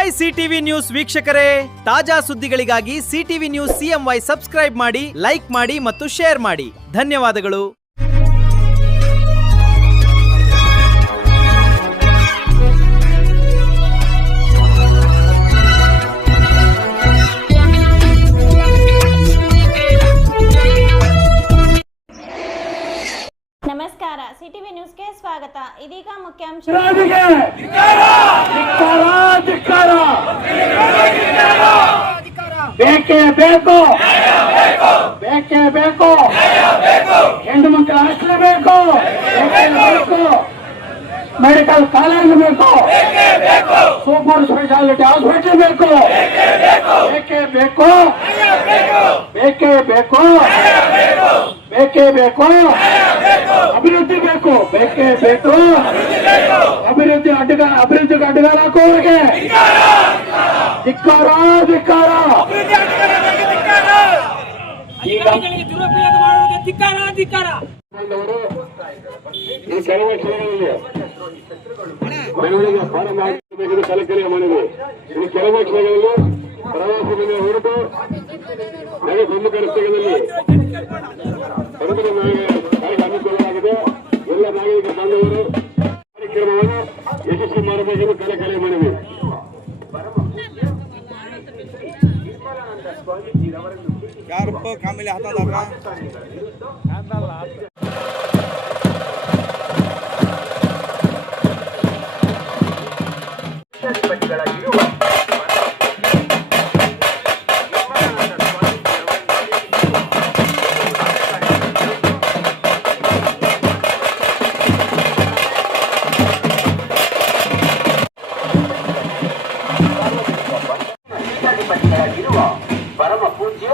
Hi CTV news ವೀಕ್ಷಕರೇ, ತಾಜಾ ಸುದ್ದಿಗಳಿಗಾಗಿ ಸಿಟಿವಿ ನ್ಯೂಸ್ CMY ಸಬ್ಸ್ಕ್ರೈಬ್ ಮಾಡಿ, ಲೈಕ್ ಮಾಡಿ ಮತ್ತು ಶೇರ್ ಮಾಡಿ. ಧನ್ಯವಾದಗಳು. ನಮಸ್ಕಾರ, ಸಿಟಿವಿ ನ್ಯೂಸ್ಗೆ ಸ್ವಾಗತ. ಇದೀಗ ಮುಖ್ಯಾಂಶ. ಬೇಕೇ ಬೇಕು, ಬೇಕೇ ಬೇಕು, ಹೆಣ್ಣು ಮಕ್ಕಳ ಹಾಸ್ಟೆಲ್ ಬೇಕು, ಮೆಡಿಕಲ್ ಕಾಲೇಜ್ ಬೇಕು, ಸೂಪರ್ ಸ್ಪೆಷಾಲಿಟಿ ಹಾಸ್ಪಿಟಲ್ ಬೇಕು, ಬೇಕೇ ಬೇಕು, ಬೇಕೇ ಬೇಕು, ಬೇಕೇ ಬೇಕು, ಅಭಿವೃದ್ಧಿ ಬೇಕು, ಬೇಕೇ ಬೇಕು, ಅಭಿವೃದ್ಧಿಗೆ ಅಡ್ಡಗಾಲ ಹಾಕುವವರಿಗೆ ಧಿಕ್ಕಾರ, ಧಿಕ್ಕಾರ. ಈ ಕೆಲವು ಕ್ಷಣಗಳಲ್ಲಿ ಮನೆಗಳಿಗೆ ಫಾರಂ ಹಾಕಬೇಕೆಂದು ಕಲಕಲೆಯ ಮನವಿ. ಈ ಕೆಲವು ಕ್ಷಣಗಳಲ್ಲಿ ಪ್ರವಾಸಿ ಮನೆ ಹೊರಟು ನಗರ ಪ್ರಮುಖ ರಸ್ತೆಗಳಲ್ಲಿ ಹಮ್ಮಿಕೊಳ್ಳಲಾಗಿದೆ. ಎಲ್ಲ ನಾಗರಿಕ ಬಾಂಧವರು ಕಾರ್ಯಕ್ರಮವನ್ನು ಯಶಸ್ವಿ ಮಾಡಬೇಕೆಂದು ಕಲಕಲೆಯ ಮನವಿ. ಪರಮ ಪೂಜ್ಯ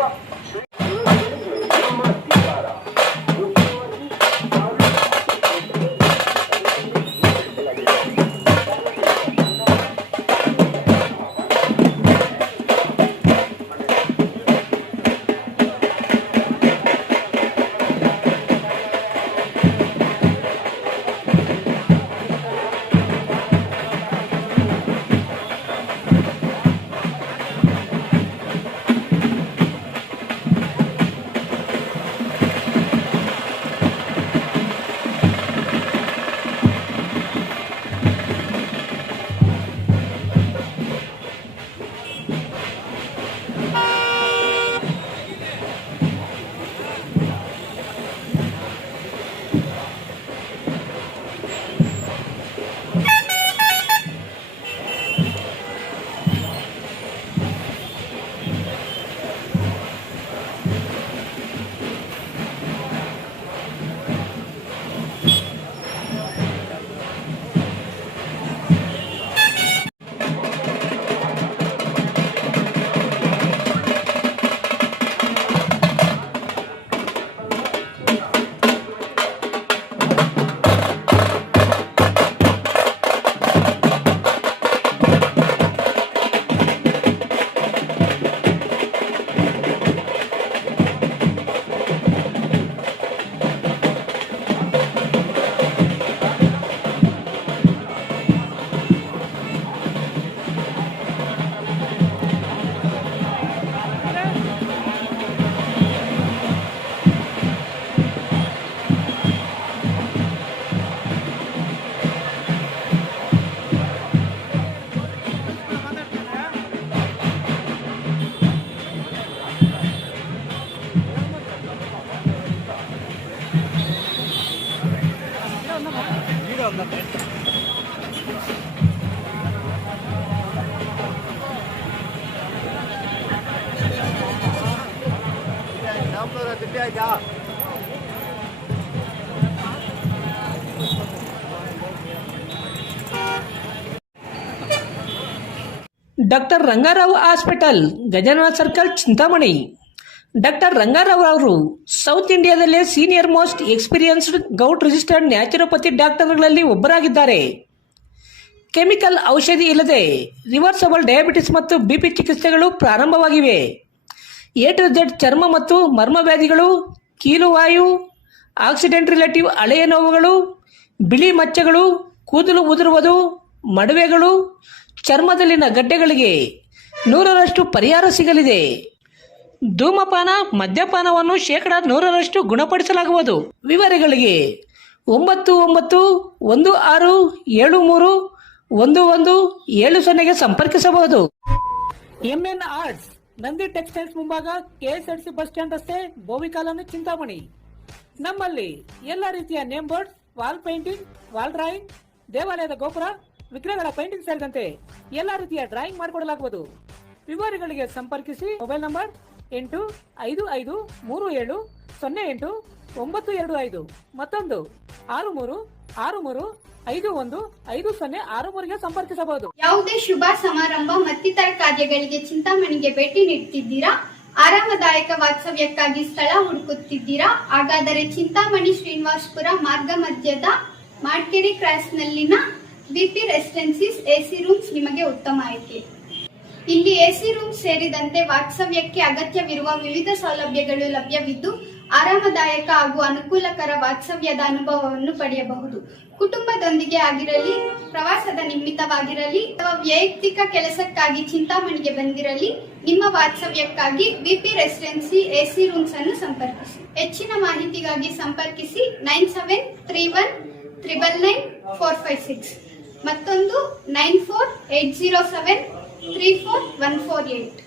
doctor Ranga Rao hospital, Gajanana circle, Chintamani. Doctor Ranga Rao ಅವರು ಸೌತ್ ಇಂಡಿಯಾದಲ್ಲೇ senior most experienced govt registered naturopathy ಡಾಕ್ಟರ್ಗಳಲ್ಲಿ ಒಬ್ಬರಾಗಿದ್ದಾರೆ. ಕೆಮಿಕಲ್ ಔಷಧಿ ಇಲ್ಲದೆ ರಿವರ್ಸಬಲ್ ಡಯಾಬಿಟಿಸ್ ಮತ್ತು BP ಚಿಕಿತ್ಸೆಗಳು ಪ್ರಾರಂಭವಾಗಿವೆ. A to Z ಚರ್ಮ ಮತ್ತು ಮರ್ಮ ವ್ಯಾಧಿಗಳು, ಕೀಲುವಾಯು, ಆಕ್ಸಿಡೆಂಟ್ ರಿಲೇಟಿವ್ ಹಳೆಯ ನೋವುಗಳು, ಬಿಳಿ ಮಚ್ಚೆಗಳು, ಕೂದಲು ಉದುರುವುದು, ಮಡುವೆಗಳು, ಚರ್ಮದಲ್ಲಿನ ಗಡ್ಡೆಗಳಿಗೆ 100% ಪರಿಹಾರ ಸಿಗಲಿದೆ. ಧೂಮಪಾನ ಮದ್ಯಪಾನವನ್ನು 100% ಗುಣಪಡಿಸಲಾಗುವುದು. ವಿವರಗಳಿಗೆ 9916731170 ಸಂಪರ್ಕಿಸಬಹುದು. MN ಆರ್ಟ್ಸ್, ನಂದಿ ಟೆಕ್ಸ್ಟೈಲ್ಸ್ ಮುಂಭಾಗ, KSRTC ಬಸ್ ಸ್ಟ್ಯಾಂಡ್ ರಸ್ತೆ, ಬೋವಿ ಕಾಲೋನಿ, ಚಿಂತಾಮಣಿ. ನಮ್ಮಲ್ಲಿ ಎಲ್ಲ ರೀತಿಯ name board, wall painting, wall drawing, ದೇವಾಲಯದ ಗೋಪುರ, ವಿಗ್ರಹಗಳ ಪೇಂಟಿಂಗ್ ಸೇರಿದಂತೆ ಎಲ್ಲ ರೀತಿಯ ಡ್ರಾಯಿಂಗ್ ಮಾಡಿಕೊಡಲಾಗುವುದು. ವಿವರಗಳಿಗೆ ಸಂಪರ್ಕಿಸಿ. ಮೊಬೈಲ್ ನಂಬರ್ 8553708925, ಮತ್ತೊಂದು 6363515063ಗೆ ಸಂಪರ್ಕಿಸಬಹುದು. ಯಾವುದೇ ಶುಭ ಸಮಾರಂಭ ಮತ್ತಿತರ ಕಾರ್ಯಗಳಿಗೆ ಚಿಂತಾಮಣಿಗೆ ಭೇಟಿ ನೀಡುತ್ತಿದ್ದೀರಾ? ಆರಾಮದಾಯಕ ವಾಸ್ತವ್ಯಕ್ಕಾಗಿ ಸ್ಥಳ ಹುಡುಕುತ್ತಿದ್ದೀರಾ? ಹಾಗಾದರೆ ಚಿಂತಾಮಣಿ ಶ್ರೀನಿವಾಸಪುರ ಮಾರ್ಗ ಮಧ್ಯದ ಮಾಡ್ಕೆರೆ ಕ್ರಾಸ್ನಲ್ಲಿನ BP ರೆಸಿಡೆನ್ಸಿಸ್ AC ರೂಮ್ಸ್ ನಿಮಗೆ ಉತ್ತಮ ಆಯ್ಕೆ. ಇಲ್ಲಿ AC ರೂಮ್ಸ್ ಸೇರಿದಂತೆ ವಾಸ್ತವ್ಯಕ್ಕೆ ಅಗತ್ಯವಿರುವ ವಿವಿಧ ಸೌಲಭ್ಯಗಳು ಲಭ್ಯವಿದ್ದು ಆರಾಮದಾಯಕ ಹಾಗೂ ಅನುಕೂಲಕರ ವಾಸ್ತವ್ಯದ ಅನುಭವವನ್ನು ಪಡೆಯಬಹುದು. ಕುಟುಂಬದೊಂದಿಗೆ ಆಗಿರಲಿ, ಪ್ರವಾಸದ ನಿಮಿತ್ತವಾಗಿರಲಿ ಅಥವಾ ವೈಯಕ್ತಿಕ ಕೆಲಸಕ್ಕಾಗಿ ಚಿಂತಾಮಣಿಗೆ ಬಂದಿರಲಿ, ನಿಮ್ಮ ವಾಸ್ತವ್ಯಕ್ಕಾಗಿ BP ರೆಸಿಡೆನ್ಸಿ AC ರೂಮ್ಸ್ ಅನ್ನು ಸಂಪರ್ಕಿಸಿ. ಹೆಚ್ಚಿನ ಮಾಹಿತಿಗಾಗಿ ಸಂಪರ್ಕಿಸಿ 9731999456, ಮತ್ತೊಂದು 9480734148.